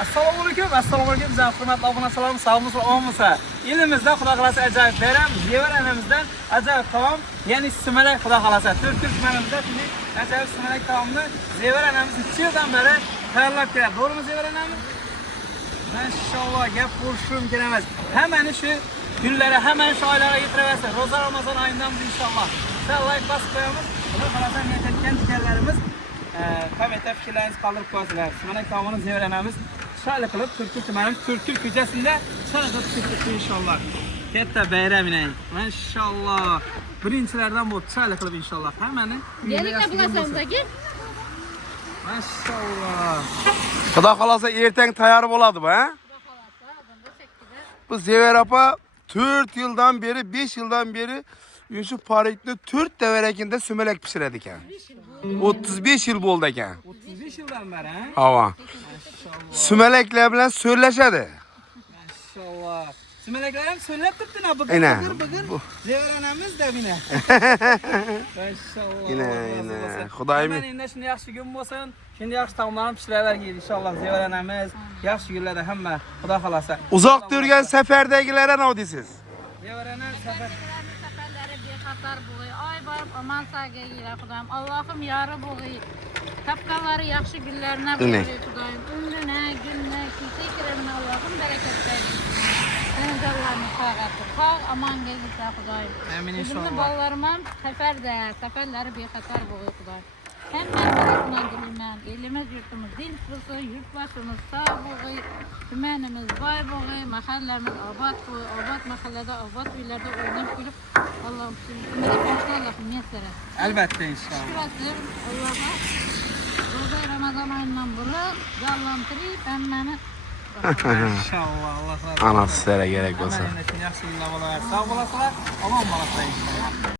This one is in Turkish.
Assalomu alaykum, bizning hurmatli obunachilarimiz, sog'misiz, omonmisiz? Elimizda xudo xolasa ajoyib bayram, Zevar anamizdan ajoyib taom, ya'ni sumalak xudo xolasa. Turkiy tumanimizda shunday ajoyib sumalak taomni Zevar anamiz 2 yildan beri tayyorlab kelyapti. To'g'rimi Zevar anamiz? Maşallah, gap bo'lishi mumkin emas. Hammani shu kunlari, hammani shu oylarga yetiraversin. Roza Ramazon oyidan inshaalloh. Like bosib qo'yamiz. Xudo xolasa aytgan fikrlarimiz kommentda fikrlaringizni qoldirib qo'yasizlar. Sumalak taomini Zevar anamiz chiroyli qilib Turkiy tumanimiz Turkiy ko'chasida chiroyli qilib chiqdi inshaalloh. Katta bayram ine. Maşallah. Birinchilardan bu chiroyli qilib inshaalloh. Hammani Gelin bulasandagi. Maşallah. Xudo xolasa ertang tayyor bo'ladi bu, ha? Bu Zevar apa 4 yıldan beri, 5 yıldan beri şu Paris'te 4 deverekinde sümelek pişiredi ekan. 35 yıl bo'ldi ekan. 35 yıldan beri ha? Hava. Sümelekler bilan so'zlashadi. Maşallah. Sümelekler hem söylep tuttu ne? Bıgır Aynen. bıgır. Zevar anamiz de yine. Maşallah. Yine. Xudoyim. Hemen endi şimdi yaxshi gün bo'lsin. Şimdi yaxshi taomlarni pishiravergaydi inshaalloh Zevar anamiz. Yaxshi kunlarda hamma Xudo xolasa. Uzoqda yurgan safardagilere ne deysiz? Zevar anamiz safar. Seferleri bir katar buğuy. Ay barıp aman sağa giyle Kudayım. Allah'ım yarı buğuy. Tapkaları yakşı günlerine buğuy Kudayım. Ümrüne, gününe, kimse kiremine Allah'ım bereket versin. Deniz Allah'ını sağ etsin. Sağ aman gelirse Kudayım. Amin Bizim inşallah. ballarıma seferleri bir katar buğuy Kudayım. Hem memnuniyetine gülmen, elimiz yurtumuz dinç bulsun, yurt başımız sağ buğuy, tümenimiz bay buğuy, mahallemiz abat buğuy, abat mahallede, abat üylerde oynayıp gülüp Allah'ım şimdi tümeni başına Allah'ım yetsere. Elbette inşallah. Şükür Allah'a, Roza Ramazan ayından bunu canlandırıp emmeni İnşallah Allah razı olsun. Anası sere gerek olsa. Hemen endi yaxshi günler bo'lar. Sağ olasizlar. Aman olasizlar inşallah.